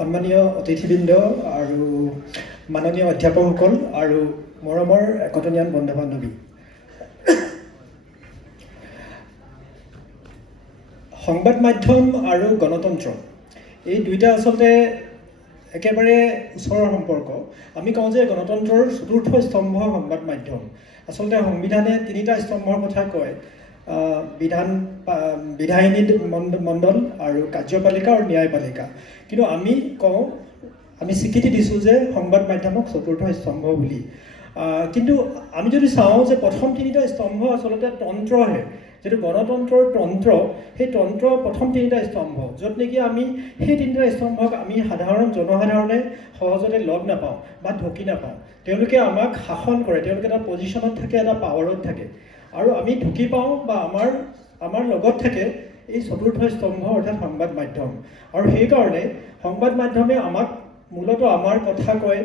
সন্মানীয় অতিথিবৃন্দ আৰু মাননীয় অধ্যাপকসকল আৰু মৰমৰ একতনীয়ান বন্ধু বান্ধৱী, সংবাদ মাধ্যম আৰু গণতন্ত্ৰ এই দুইটা আচলতে একেবাৰে ওচৰৰ সম্পৰ্ক। আমি কওঁ যে গণতন্ত্ৰৰ চতুৰ্থ স্তম্ভ সংবাদ মাধ্যম। আচলতে সংবিধানে তিনিটা স্তম্ভৰ কথা কয়, বিধায়িনী মণ্ডল আৰু কাৰ্যপালিকা আৰু ন্যায়পালিকা। কিন্তু আমি কওঁ, আমি স্বীকৃতি দিছোঁ যে সংবাদ মাধ্যমক চতুৰ্থ স্তম্ভ বুলি। কিন্তু আমি যদি চাওঁ যে প্ৰথম তিনিটা স্তম্ভ আচলতে তন্ত্ৰহে, যিটো গণতন্ত্ৰৰ তন্ত্ৰ, সেই তন্ত্ৰ প্ৰথম তিনিটা স্তম্ভ, য'ত নেকি আমি সেই তিনিটা স্তম্ভক আমি জনসাধাৰণে সহজতে লগ নাপাওঁ বা ঢুকি নাপাওঁ। তেওঁলোকে আমাক শাসন কৰে, তেওঁলোকে এটা পজিশ্যনত থাকে, এটা পাৱাৰত থাকে, আৰু আমি ঢুকি পাওঁ বা আমাৰ লগত থাকে এই চতুৰ্থ স্তম্ভ অৰ্থাৎ সংবাদ মাধ্যম। আৰু সেইকাৰণে সংবাদ মাধ্যমে আমাক মূলতঃ আমাৰ কথা কয়,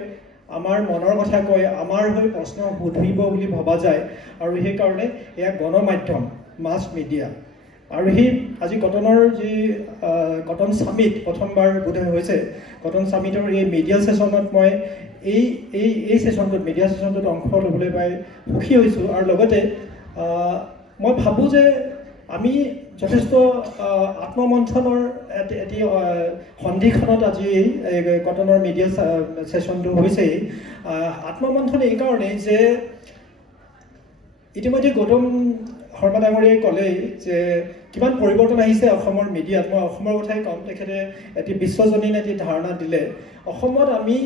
আমাৰ মনৰ কথা কয়, আমাৰ হৈ প্ৰশ্ন সুধিব বুলি ভবা যায়, আৰু সেইকাৰণে এয়া গণমাধ্যম, মাছ মিডিয়া। আৰু সেই আজি কটনৰ যি কটন ছামিট প্ৰথমবাৰ বোধহয় হৈছে, কটন ছামিটৰ এই মিডিয়া ছেশ্যনত মই এই ছেশ্যনটোত মিডিয়া ছেশ্যনটোত অংশ ল'বলৈ পাই সুখী হৈছোঁ। আৰু লগতে মই ভাবোঁ যে আমি যথেষ্ট আত্মমন্থনৰ এটি সন্ধিক্ষণত আজি কটনৰ মিডিয়া ছেশ্যনটো হৈছেই। আত্মমন্থন এইকাৰণেই যে ইতিমধ্যে গৌতম শৰ্মা ডাঙৰীয়াই ক'লেই যে কিমান পৰিৱৰ্তন আহিছে অসমৰ মিডিয়াত। মই অসমৰ কথাই ক'ম, তেখেতে এটি বিশ্বজনীন এটি ধাৰণা দিলে। অসমত আমি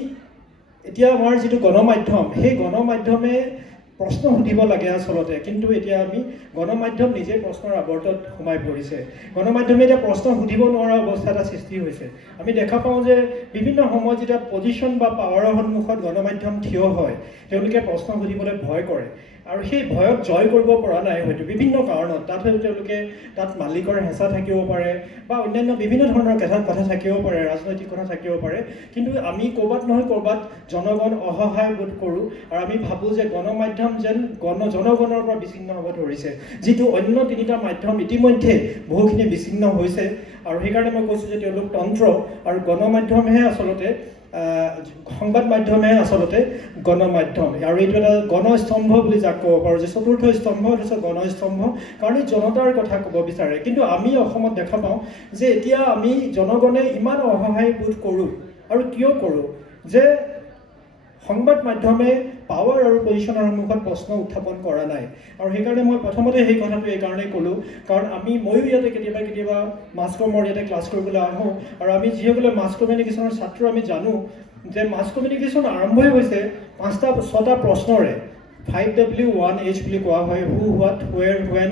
এতিয়া আমাৰ যিটো গণমাধ্যম, সেই গণমাধ্যমে প্ৰশ্ন সুধিব লাগে আচলতে, কিন্তু এতিয়া আমি গণমাধ্যম নিজে প্ৰশ্নৰ আৱৰ্তত সোমাই পৰিছে। গণমাধ্যমে এতিয়া প্ৰশ্ন সুধিব নোৱাৰা অৱস্থা এটা সৃষ্টি হৈছে। আমি দেখা পাওঁ যে বিভিন্ন সময়ত যেতিয়া পজিশ্যন বা পাৱাৰৰ সন্মুখত গণমাধ্যম থিয় হয়, তেওঁলোকে প্ৰশ্ন সুধিবলৈ ভয় কৰে, আৰু সেই ভয়ক জয় কৰিব পৰা নাই হয়তো বিভিন্ন কাৰণত। তাত হয়তো তেওঁলোকে তাত মালিকৰ হেঁচা থাকিব পাৰে বা অন্যান্য বিভিন্ন ধৰণৰ কথা থাকিব পাৰে, ৰাজনৈতিক কথা থাকিব পাৰে। কিন্তু আমি ক'ৰবাত নহয় ক'ৰবাত জনগণ অসহায় বোধ কৰোঁ, আৰু আমি ভাবোঁ যে গণমাধ্যম যেন জনগণৰ পৰা বিচ্ছিন্ন হ'ব ধৰিছে, যিটো অন্য তিনিটা মাধ্যম ইতিমধ্যে বহুখিনি বিচ্ছিন্ন হৈছে। আৰু সেইকাৰণে মই কৈছোঁ যে তেওঁলোক তন্ত্ৰ, আৰু গণমাধ্যমেহে আচলতে সংবাদ মাধ্যমেহে আচলতে গণমাধ্যম। আৰু এইটো এটা গণস্তম্ভ বুলি যাক ক'ব পাৰোঁ, যে চতুৰ্থ স্তম্ভ হৈছে গণস্তম্ভ, কাৰণ এই জনতাৰ কথা ক'ব বিচাৰে। কিন্তু আমি অসমত দেখা পাওঁ যে এতিয়া আমি জনগণে ইমান অসহায় বোধ কৰোঁ, আৰু কিয় কৰোঁ, যে সংবাদ মাধ্যমে পাৱাৰ আৰু পজিশ্যনৰ সন্মুখত প্ৰশ্ন উত্থাপন কৰা নাই। আৰু সেইকাৰণে মই প্ৰথমতে সেই কথাটো এইকাৰণেই ক'লোঁ, কাৰণ ময়ো ইয়াতে কেতিয়াবা মাছ কমৰ ইয়াতে ক্লাছ কৰিবলৈ আহোঁ, আৰু আমি যিসকলে মাছ কমিউনিকেশ্যনৰ ছাত্ৰ, আমি জানো যে মাছ কমিউনিকেশ্যন আৰম্ভই হৈছে 5-6টা প্ৰশ্নৰে। 5W1H বুলি কোৱা হয়, হু, হোৱাট, হুৱেৰ, হুৱেন,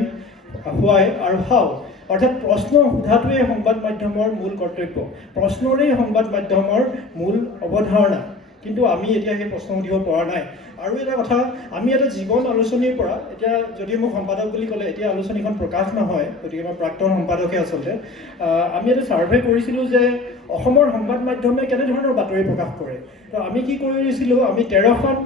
হোৱাই আৰু হাউ। অৰ্থাৎ প্ৰশ্ন সোধাটোৱেই সংবাদ মাধ্যমৰ মূল কৰ্তব্য, প্ৰশ্নৰেই সংবাদ মাধ্যমৰ মূল অৱধাৰণা। কিন্তু আমি এতিয়া সেই প্ৰশ্ন সুধিব পৰা নাই। আৰু এটা কথা, আমি এটা জীৱন আলোচনীৰ পৰা, এতিয়া যদি মোক সম্পাদক বুলি ক'লে, এতিয়া আলোচনীখন প্ৰকাশ নহয়, গতিকে মই প্ৰাক্তন সম্পাদকে আচলতে, আমি এটা ছাৰ্ভে কৰিছিলোঁ যে অসমৰ সংবাদ মাধ্যমে কেনেধৰণৰ বাতৰি প্ৰকাশ কৰে। তো আমি কি কৰিছিলোঁ, আমি 13খন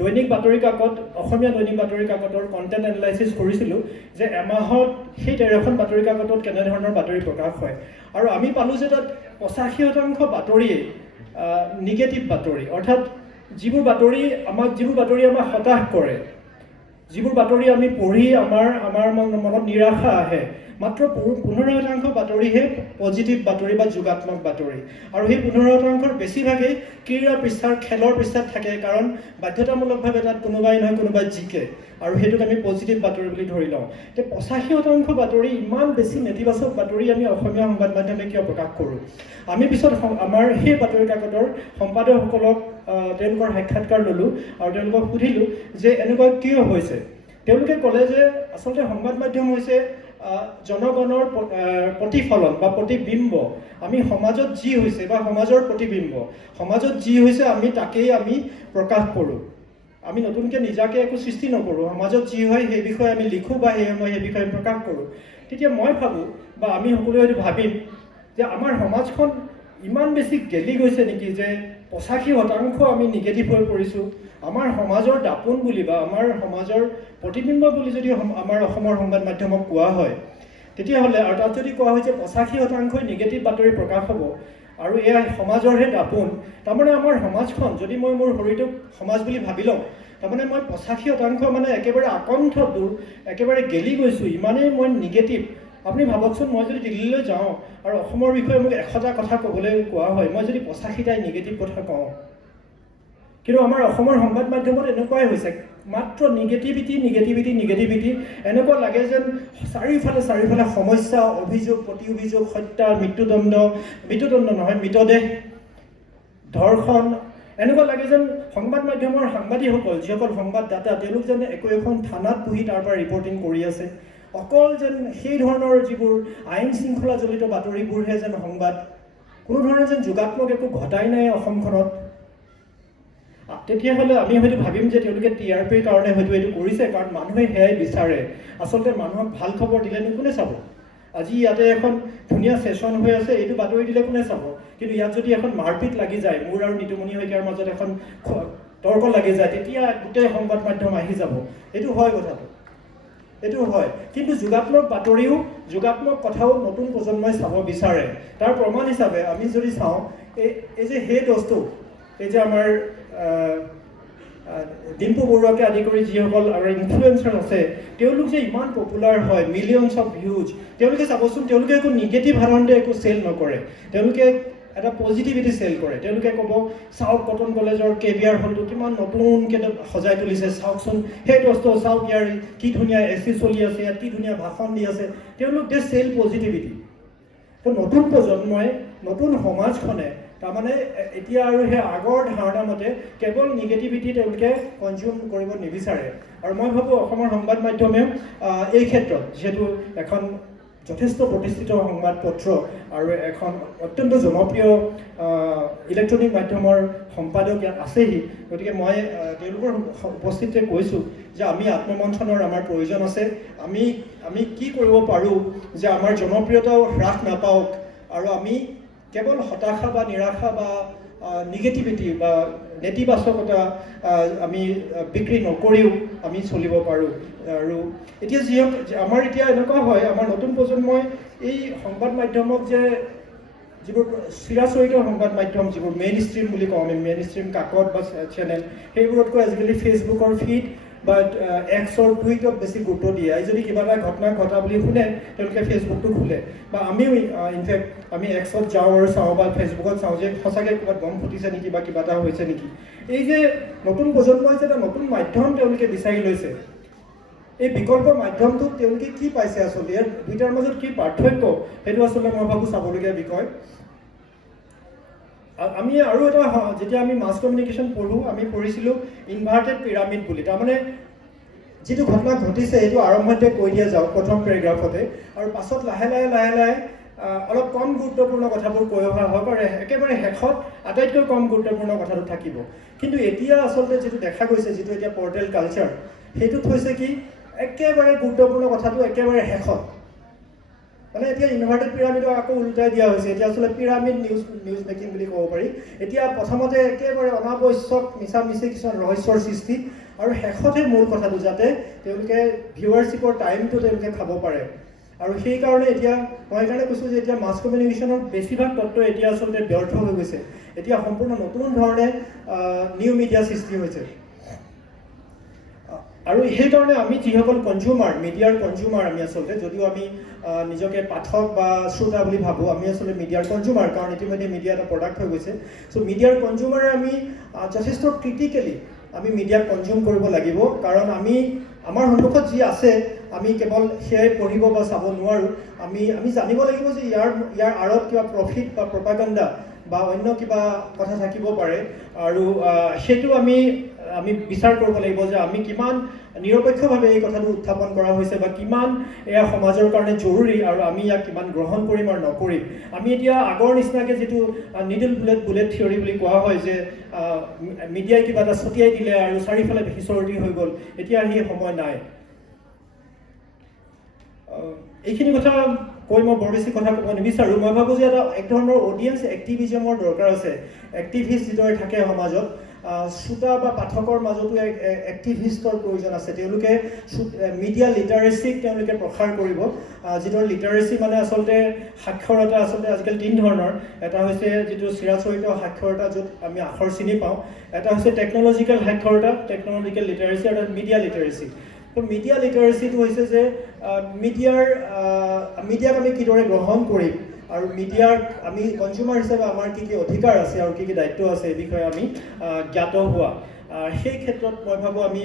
দৈনিক বাতৰি কাকত, অসমীয়া দৈনিক বাতৰি কাকতৰ কণ্টেণ্ট এনালাইচিছ কৰিছিলোঁ যে এমাহত সেই 13খন বাতৰি কাকতত কেনেধৰণৰ বাতৰি প্ৰকাশ হয়। আৰু আমি পালোঁ যে তাত 85% বাতৰিয়েই নিগেটিভ বাতৰি, অৰ্থাৎ যিবোৰ বাতৰি আমাক হতাশ কৰে, যিবোৰ বাতৰি আমি পঢ়ি আমাৰ মনত নিৰাশা আহে। মাত্ৰ 15% বাতৰিহে পজিটিভ বাতৰি বা যোগাত্মক বাতৰি, আৰু সেই 15%ৰ বেছিভাগেই ক্ৰীড়া পৃষ্ঠাৰ, খেলৰ পৃষ্ঠাত থাকে, কাৰণ বাধ্যতামূলকভাৱে তাত কোনোবাই নহয় কোনোবাই জিকে, আৰু সেইটোক আমি পজিটিভ বাতৰি বুলি ধৰি লওঁ। এতিয়া 85% বাতৰি, ইমান বেছি নেতিবাচক বাতৰি আমি অসমীয়া সংবাদ মাধ্যমে কিয় প্ৰকাশ কৰোঁ? আমি পিছত আমাৰ সেই বাতৰি কাকতৰ সম্পাদকসকলক তেওঁলোকৰ সাক্ষাৎকাৰ ল'লোঁ, আৰু তেওঁলোকক সুধিলোঁ যে এনেকুৱা কিয় হৈছে। তেওঁলোকে ক'লে যে আচলতে সংবাদ মাধ্যম হৈছে জনগণৰ প্ৰতিফলন বা প্ৰতিবিম্ব। আমি সমাজত যি হৈছে বা সমাজৰ প্ৰতিবিম্ব, সমাজত যি হৈছে আমি তাকেই আমি প্ৰকাশ কৰোঁ। আমি নতুনকৈ নিজাকৈ একো সৃষ্টি নকৰোঁ, সমাজত যি হয় সেই বিষয়ে আমি লিখোঁ বা সেই বিষয়ে প্ৰকাশ কৰোঁ। তেতিয়া মই ভাবোঁ, বা আমি সকলোৱে হয়তো ভাবিম যে আমাৰ সমাজখন ইমান বেছি গেলি গৈছে নেকি, যে 85% আমি নিগেটিভ হৈ পৰিছোঁ। আমাৰ সমাজৰ দাপোন বুলি বা আমাৰ সমাজৰ প্ৰতিবিম্ব বুলি যদি আমাৰ অসমৰ সংবাদ মাধ্যমক কোৱা হয়, তেতিয়াহ'লে, আৰু তাত যদি কোৱা হয় যে 85% নিগেটিভ বাতৰি প্ৰকাশ হ'ব, আৰু এয়া সমাজৰহে দাপোন। তাৰমানে আমাৰ সমাজখন যদি মই মোৰ শৰীৰটোক সমাজ বুলি ভাবি লওঁ, তাৰমানে মই 85% মানে একেবাৰে আকণ্ঠ দূৰ, একেবাৰে গেলি গৈছোঁ, ইমানেই মই নিগেটিভ। আপুনি ভাবকচোন, মই যদি দিল্লীলৈ যাওঁ আৰু অসমৰ বিষয়ে মোক 100টা কথা ক'বলৈ কোৱা হয়, মই যদি 85টাই নিগেটিভ কথা কওঁ। কিন্তু আমাৰ অসমৰ সংবাদ মাধ্যমত এনেকুৱাই হৈছে, মাত্ৰ নিগেটিভিটি নিগেটিভিটি নিগেটিভিটি। এনেকুৱা লাগে যেন চাৰিওফালে সমস্যা, অভিযোগ, প্ৰতি অভিযোগ, হত্যা, মৃত্যুদণ্ড নহয়, মৃতদেহ, ধৰ্ষণ। এনেকুৱা লাগে যেন সংবাদ মাধ্যমৰ সাংবাদিকসকল, যিসকল সংবাদদাতা, তেওঁলোক যেন এখন থানাত বহি তাৰ পৰা ৰিপৰ্টিং কৰি আছে। অকল যেন সেই ধৰণৰ যিবোৰ আইন শৃংখলা জড়িত বাতৰিবোৰহে যেন সংবাদ, কোনো ধৰণৰ যেন যোগাত্মক একো ঘটাই নাই অসমখনত। তেতিয়াহ'লে আমি হয়তো ভাবিম যে তেওঁলোকে TRPৰ কাৰণে হয়তো এইটো কৰিছে, কাৰণ মানুহে সেয়াই বিচাৰে। আচলতে মানুহক ভাল খবৰ দিলেনো কোনে চাব? আজি ইয়াতে এখন ধুনীয়া ছেশ্যন হৈ আছে, এইটো বাতৰি দিলে কোনে চাব? কিন্তু ইয়াত যদি এখন মাৰপিট লাগি যায়, মোৰ আৰু নিতুমণি শইকীয়াৰ মাজত এখন তৰ্ক লাগি যায়, তেতিয়া গোটেই সংবাদ মাধ্যম আহি যাব। এইটো হয় কথাটো, এইটো হয়। কিন্তু যোগাত্মক বাতৰিও, যোগাত্মক কথাও নতুন প্ৰজন্মই চাব বিচাৰে। তাৰ প্ৰমাণ হিচাপে আমি যদি চাওঁ, এই যে সেই দোষটো, এই যে আমাৰ ডিম্পু বৰুৱাকে আদি কৰি যিসকল আৰু ইনফ্লুৱেঞ্চাৰ আছে, তেওঁলোক যে ইমান পপুলাৰ হয়, মিলিয়নছ অফ ভিউজ। তেওঁলোকে চাবচোন, তেওঁলোকে একো নিগেটিভ সাধাৰণতে একো চেল নকৰে, তেওঁলোকে এটা পজিটিভিটি চেল কৰে। তেওঁলোকে ক'ব, চাওক কটন কলেজৰ কেবিআৰ হলটো কিমান নতুনকৈ সজাই তুলিছে, চাওকচোন সেই দোষটো, চাওক ইয়াৰ কি ধুনীয়া AC চলি আছে, ইয়াত কি ধুনীয়া ভাষণ দি আছে। তেওঁলোক দে চেল পজিটিভিটি। তো নতুন প্ৰজন্মই, নতুন সমাজখনে তাৰমানে এতিয়া আৰু সেই আগৰ ধাৰণা মতে কেৱল নিগেটিভিটি তেওঁলোকে কনজিউম কৰিব নিবিচাৰে। আৰু মই ভাবোঁ অসমৰ সংবাদ মাধ্যমেও এই ক্ষেত্ৰত, যিহেতু এখন যথেষ্ট প্ৰতিষ্ঠিত সংবাদপত্ৰ আৰু এখন অত্যন্ত জনপ্ৰিয় ইলেক্ট্ৰনিক মাধ্যমৰ সম্পাদক ইয়াত আছেহি, গতিকে মই তেওঁলোকৰ উপস্থিতিতে কৈছোঁ যে আমি আত্মমন্থনৰ আমাৰ প্ৰয়োজন আছে। আমি কি কৰিব পাৰোঁ যে আমাৰ জনপ্ৰিয়তাও হ্ৰাস নাপাওক, আৰু আমি কেৱল হতাশা বা নিৰাশা বা নিগেটিভিটি বা নেতিবাচকতা আমি বিক্ৰী নকৰিও আমি চলিব পাৰোঁ। আৰু এতিয়া যিহওক আমাৰ এতিয়া এনেকুৱা হয়, আমাৰ নতুন প্ৰজন্মই এই সংবাদ মাধ্যমক যে যিবোৰ চিৰাচৰিত সংবাদ মাধ্যম, যিবোৰ মেইন ষ্ট্ৰীম বুলি কওঁ আমি, মেইন ষ্ট্ৰীম কাকত বা চেনেল, সেইবোৰতকৈ আজিকালি ফেচবুকৰ ফিড বা এক্সৰ টুইটত বেছি গুৰুত্ব দিয়ে। আজি যদি কিবা এটা ঘটনা ঘটা বুলি শুনে, তেওঁলোকে ফেচবুকটো খোলে, বা আমিও ইনফেক্ট আমি এক্সত যাওঁ আৰু চাওঁ বা ফেচবুকত চাওঁ যে সঁচাকৈ ক'ৰবাত বম ফুটিছে নেকি বা কিবা এটা হৈছে নেকি। এই যে নতুন প্ৰজন্মই যে এটা নতুন মাধ্যম তেওঁলোকে বিচাৰি লৈছে, এই বিকল্প মাধ্যমটোত তেওঁলোকে কি পাইছে আচলতে, ইয়াৰ দুইটাৰ মাজত কি পাৰ্থক্য, সেইটো আচলতে মই ভাবোঁ চাবলগীয়া বিষয়। আমি আৰু এটা, যেতিয়া আমি মাছ কমিউনিকেশ্যন পঢ়োঁ, আমি পঢ়িছিলোঁ ইনভাৰ্টেড পিৰামিড বুলি। তাৰমানে যিটো ঘটনা ঘটিছে সেইটো আৰম্ভণিতে কৈ দিয়া যাওক প্ৰথম পেৰেগ্ৰাফতে, আৰু পাছত লাহে লাহে অলপ কম গুৰুত্বপূৰ্ণ কথাবোৰ কৈ অহা হওক, আৰু একেবাৰে শেষত আটাইতকৈ কম গুৰুত্বপূৰ্ণ কথাটো থাকিব। কিন্তু এতিয়া আচলতে যিটো দেখা গৈছে, যিটো এতিয়া পৰ্টেল কালচাৰ, সেইটোত হৈছে কি, একেবাৰে গুৰুত্বপূৰ্ণ কথাটো একেবাৰে শেষত। মানে এতিয়া ইনভাৰ্টেড পিৰামিডক আকৌ উল্টাই দিয়া হৈছে, এতিয়া আচলতে পিৰামিড নিউজ মেকিং বুলি ক'ব পাৰি। এতিয়া প্ৰথমতে একেবাৰে অনাৱশ্যক মিছামিছি কিছুমান ৰহস্যৰ সৃষ্টি, আৰু শেষতহে মূল কথাটো, যাতে তেওঁলোকে ভিউৱাৰশ্বিপৰ টাইমটো তেওঁলোকে খাব পাৰে। আৰু সেইকাৰণে এতিয়া মই সেইকাৰণে কৈছোঁ যে এতিয়া মাছ কমিউনিকেশ্যনৰ বেছিভাগ তত্ত্ব এতিয়া আচলতে ব্যৰ্থ হৈ গৈছে। এতিয়া সম্পূৰ্ণ নতুন ধৰণে নিউ মিডিয়া সৃষ্টি হৈছে। আৰু সেইকাৰণে আমি যিসকল কনজিউমাৰ, মিডিয়াৰ কনজিউমাৰ আমি আচলতে, যদিও আমি নিজকে পাঠক বা শ্ৰোতা বুলি ভাবোঁ, আমি আচলতে মিডিয়াৰ কনজিউমাৰ, কাৰণ ইতিমধ্যে মিডিয়া এটা প্ৰডাক্ট হৈ গৈছে। চ' মিডিয়াৰ কনজিউমাৰে আমি যথেষ্ট ক্ৰিটিকেলি আমি মিডিয়াক কনজিউম কৰিব লাগিব, কাৰণ আমাৰ সন্মুখত যি আছে আমি কেৱল সেয়াই পঢ়িব বা চাব নোৱাৰোঁ। আমি জানিব লাগিব যে ইয়াৰ আঁৰত কিবা প্ৰফিট বা প্ৰপাগাণ্ডা বা অন্য কিবা কথা থাকিব পাৰে, আৰু সেইটো আমি বিচাৰ কৰিব লাগিব যে আমি কিমান নিৰপেক্ষভাৱে এই কথাটো উত্থাপন কৰা হৈছে, বা কিমান এয়া সমাজৰ কাৰণে জৰুৰী, আৰু আমি ইয়াক কিমান গ্ৰহণ কৰিম আৰু নকৰিম। আমি এতিয়া আগৰ নিচিনাকৈ যিটো নিডল বুলেট থিয়ৰী বুলি কোৱা হয়, যে মিডিয়াই কিবা এটা ছটিয়াই দিলে আৰু চাৰিওফালে সিঁচৰতি হৈ গ'ল, এতিয়া সেই সময় নাই। এইখিনি কথা কৈ মই বৰ বেছি কথা ক'ব নিবিচাৰোঁ। মই ভাবোঁ যে এক ধৰণৰ অডিয়েঞ্চ এক্টিভিজমৰ দৰকাৰ আছে। এক্টিভিষ্ট যিদৰে থাকে সমাজত, শ্ৰোতা বা পাঠকৰ মাজতো এক্টিভিষ্টৰ প্ৰয়োজন আছে তেওঁলোকে মিডিয়া লিটাৰেচিক তেওঁলোকে প্ৰসাৰ কৰিব যিটো লিটাৰেচি মানে আচলতে সাক্ষৰতা আচলতে আজিকালি তিন ধৰণৰ এটা হৈছে যিটো চিৰাচৰিত সাক্ষৰতা য'ত আমি আখৰ চিনি পাওঁ এটা হৈছে টেকন'লজিকেল সাক্ষৰতা টেকন'লজিকেল লিটাৰেচি আৰু মিডিয়া লিটাৰেচি তো মিডিয়া লিটাৰেচিটো হৈছে যে মিডিয়াক আমি কিদৰে গ্ৰহণ কৰিম আৰু মিডিয়াৰ আমি কনজিউমাৰ হিচাপে আমাৰ কি অধিকাৰ আছে আৰু কি দায়িত্ব আছে এই বিষয়ে আমি জ্ঞাত হোৱা সেই ক্ষেত্ৰত মই ভাবোঁ আমি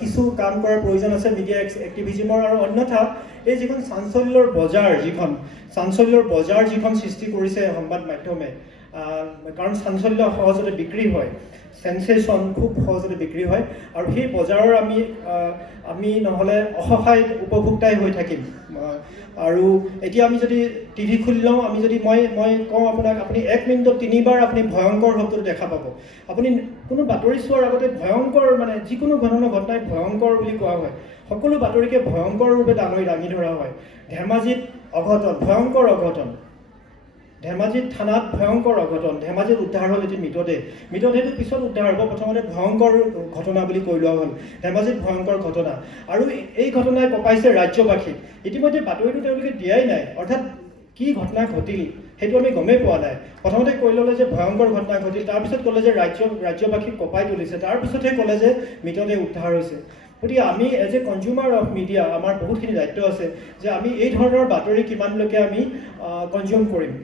কিছু কাম কৰাৰ প্ৰয়োজন আছে মিডিয়া এক্টিভিজমৰ আৰু অন্যথা এই যিখন চাঞ্চল্যৰ বজাৰ যিখন সৃষ্টি কৰিছে সংবাদ মাধ্যমে কাৰণ চাঞ্চল্য সহজতে বিক্ৰী হয় সেন্সেশ্যন খুব সহজতে বিক্ৰী হয় আৰু সেই বজাৰৰ আমি নহ'লে অসহায় উপভোক্তাই হৈ থাকিম আৰু এতিয়া আমি যদি টিভি খুলি লওঁ আমি যদি মই কওঁ আপোনাক আপুনি 1 মিনিটত 3বাৰ আপুনি ভয়ংকৰ শব্দটো দেখা পাব আপুনি কোনো বাতৰি চোৱাৰ আগতে ভয়ংকৰ মানে যিকোনো ঘটনাই ভয়ংকৰ বুলি কোৱা হয় সকলো বাতৰিকে ভয়ংকৰ ৰূপে দাঙি ধৰা হয় ধেমাজিত অঘটন ভয়ংকৰ অঘটন ধেমাজিত থানাত ভয়ংকৰ অঘটন ধেমাজিত উদ্ধাৰ হ'ল এটি মৃতদেহটো পিছত উদ্ধাৰ হ'ব প্ৰথমতে ভয়ংকৰ ঘটনা বুলি কৈ লোৱা হ'ল ধেমাজিত ভয়ংকৰ ঘটনা আৰু এই ঘটনাই কঁপাইছে ৰাজ্যবাসীক ইতিমধ্যে বাতৰিটো তেওঁলোকে দিয়াই নাই অৰ্থাৎ কি ঘটনা ঘটিল সেইটো আমি গমেই পোৱা নাই প্ৰথমতে কৈ ল'লে যে ভয়ংকৰ ঘটনা ঘটিল তাৰপিছত ক'লে যে ৰাজ্যবাসীক কঁপাই তুলিছে তাৰপিছতহে ক'লে যে মৃতদেহ উদ্ধাৰ হৈছে গতিকে আমি as a consumer of media আমাৰ বহুতখিনি দায়িত্ব আছে যে আমি এই ধৰণৰ বাতৰি কিমানলৈকে আমি কনজিউম কৰিম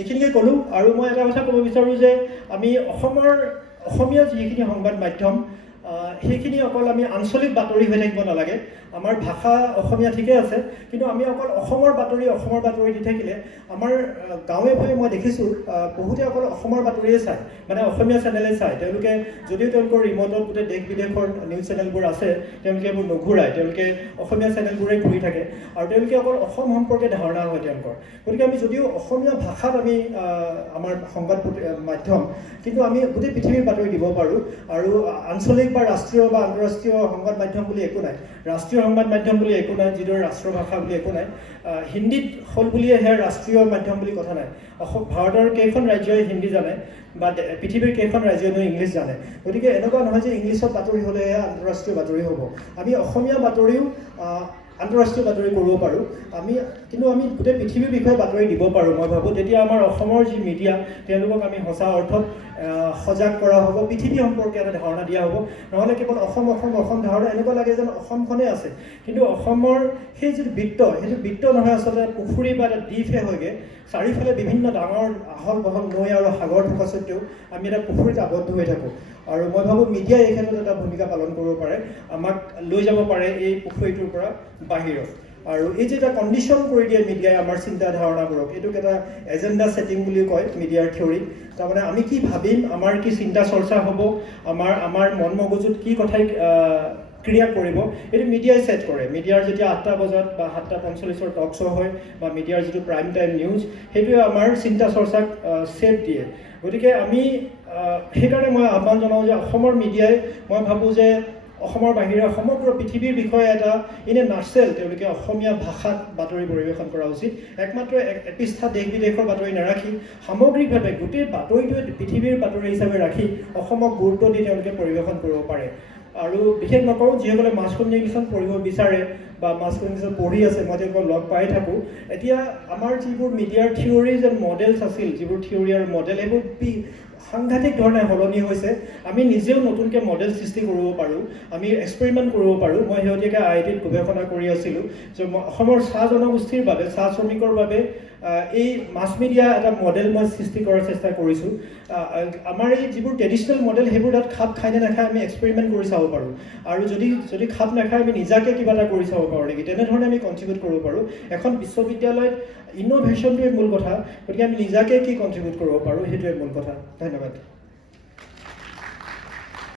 এইখিনিকে ক'লোঁ আৰু মই এটা কথা ক'ব বিচাৰোঁ যে আমি অসমীয়া যিখিনি সংবাদ মাধ্যম সেইখিনি অকল আমি আঞ্চলিক বাতৰি হৈ থাকিব নালাগে আমাৰ ভাষা অসমীয়া ঠিকে আছে কিন্তু আমি অকল অসমৰ বাতৰি দি থাকিলে আমাৰ গাঁৱে ভূঞে মই দেখিছোঁ বহুতে অকল অসমৰ বাতৰিয়ে চায় মানে অসমীয়া চেনেলে চায় তেওঁলোকে যদিও তেওঁলোকৰ ৰিম'টত গোটেই দেশ বিদেশৰ নিউজ চেনেলবোৰ আছে তেওঁলোকে এইবোৰ নুঘূৰায় তেওঁলোকে অসমীয়া চেনেলবোৰেই ঘূৰি থাকে আৰু তেওঁলোকে অকল অসম সম্পৰ্কে ধাৰণা হয় তেওঁলোকৰ গতিকে আমি যদিও অসমীয়া ভাষাত আমি আমাৰ সংবাদ মাধ্যম কিন্তু আমি গোটেই পৃথিৱীৰ বাতৰি দিব পাৰোঁ আৰু আঞ্চলিক বা ৰাষ্ট্ৰীয় বা আন্তঃৰাষ্ট্ৰীয় সংবাদ মাধ্যম বুলি একো নাই ৰাষ্ট্ৰীয় সংবাদ মাধ্যম বুলি একো নাই যিদৰে ৰাষ্ট্ৰভাষা বুলি একো নাই হিন্দীত হ'ল বুলিয়ে সেয়া ৰাষ্ট্ৰীয় মাধ্যম বুলি কথা নাই ভাৰতৰ কেইখন ৰাজ্যই হিন্দী জানে বা পৃথিৱীৰ কেইখন ৰাজ্যই ইংলিছ জানে গতিকে এনেকুৱা নহয় যে ইংলিছত বাতৰি হ'লেহে আন্তঃৰাষ্ট্ৰীয় বাতৰি হ'ব আমি অসমীয়া বাতৰিও আন্তঃৰাষ্ট্ৰীয় বাতৰি কৰিব পাৰোঁ কিন্তু আমি গোটেই পৃথিৱীৰ বিষয়ে বাতৰি দিব পাৰোঁ মই ভাবোঁ তেতিয়া আমাৰ অসমৰ যি মিডিয়া তেওঁলোকক আমি সঁচা অৰ্থত সজাগ কৰা হ'ব পৃথিৱী সম্পৰ্কে এটা ধাৰণা দিয়া হ'ব নহ'লে কেৱল অসম ধাৰণা এনেকুৱা লাগে যেন অসমখনেই আছে কিন্তু অসমৰ সেই যিটো সেইটো বৃত্ত নহয় আচলতে পুখুৰী বা এটা দ্বীপহে হয়গৈ চাৰিওফালে বিভিন্ন ডাঙৰ আহল বহল নৈ আৰু সাগৰ থকা স্বত্বেও আমি এটা পুখুৰীত আবদ্ধ হৈ থাকোঁ আৰু মই ভাবোঁ মিডিয়াই এই ক্ষেত্ৰত এটা ভূমিকা পালন কৰিব পাৰে আমাক লৈ যাব পাৰে এই পুখুৰীটোৰ পৰা বাহিৰত আৰু এই যে এটা কণ্ডিশ্যন কৰি দিয়ে মিডিয়াই আমাৰ চিন্তা ধাৰণাবোৰক এইটোক এটা এজেণ্ডা ছেটিং বুলি কয় মিডিয়াৰ থিয়ৰী তাৰমানে আমি কি ভাবিম আমাৰ কি চিন্তা চৰ্চা হ'ব আমাৰ মন মগজুত কি কথাই ক্ৰিয়া কৰিব এইটো মিডিয়াই ছেট কৰে মিডিয়াৰ যেতিয়া 8টা বজাত বা 7:45 টক শ্ব' হয় বা মিডিয়াৰ যিটো প্ৰাইম টাইম নিউজ সেইটোৱে আমাৰ চিন্তা চৰ্চাক ছেট দিয়ে গতিকে আমি সেইকাৰণে মই আহ্বান জনাওঁ যে অসমৰ মিডিয়াই মই ভাবোঁ যে অসমৰ বাহিৰে সমগ্ৰ পৃথিৱীৰ বিষয়ে এটা ইনে নাৰ্চেল তেওঁলোকে অসমীয়া ভাষাত বাতৰি পৰিৱেশন কৰা উচিত একমাত্ৰ এপৃষ্ঠা দেশ বিদেশৰ বাতৰি নাৰাখি সামগ্ৰিকভাৱে গোটেই বাতৰিটোৱে পৃথিৱীৰ বাতৰি হিচাপে ৰাখি অসমক গুৰুত্ব দি তেওঁলোকে পৰিৱেশন কৰিব পাৰে আৰু বিশেষ নকৰোঁ যিসকলে মাছ কমিউনিকেশ্যন পঢ়িব বিচাৰে বা মাছ কমিউনিকেশ্যন পঢ়ি আছে মই তেওঁলোকক লগ পাই থাকোঁ এতিয়া আমাৰ যিবোৰ মিডিয়াৰ থিয়ৰিজ এণ্ড মডেলছ আছিল যিবোৰ থিয়ৰি আৰু মডেল এইবোৰ সাংঘাতিক ধৰণে সলনি হৈছে আমি নিজেও নতুনকৈ মডেল সৃষ্টি কৰিব পাৰোঁ আমি এক্সপেৰিমেণ্ট কৰিব পাৰোঁ মই শেহতীয়াকৈ IIT-ত গৱেষণা কৰি আছিলোঁ যে অসমৰ চাহ জনগোষ্ঠীৰ বাবে চাহ শ্ৰমিকৰ বাবে এই মাছ মিডিয়া এটা মডেল মই সৃষ্টি কৰাৰ চেষ্টা কৰিছোঁ আমাৰ এই যিবোৰ ট্ৰেডিশ্যনেল মডেল সেইবোৰ তাত খাপ খাই নে নাখায় আমি এক্সপেৰিমেণ্ট কৰি চাব পাৰোঁ আৰু যদি খাপ নাখায় আমি নিজাকৈ কিবা এটা কৰি চাব পাৰোঁ নেকি তেনেধৰণে আমি কণ্ট্ৰিবিউট কৰিব পাৰোঁ এখন বিশ্ববিদ্যালয়ত ইন'ভেশ্যনটোৱে মূল কথা গতিকে আমি নিজাকৈ কি কণ্ট্ৰিবিউট কৰিব পাৰোঁ সেইটোৱে মূল কথা ধন্যবাদ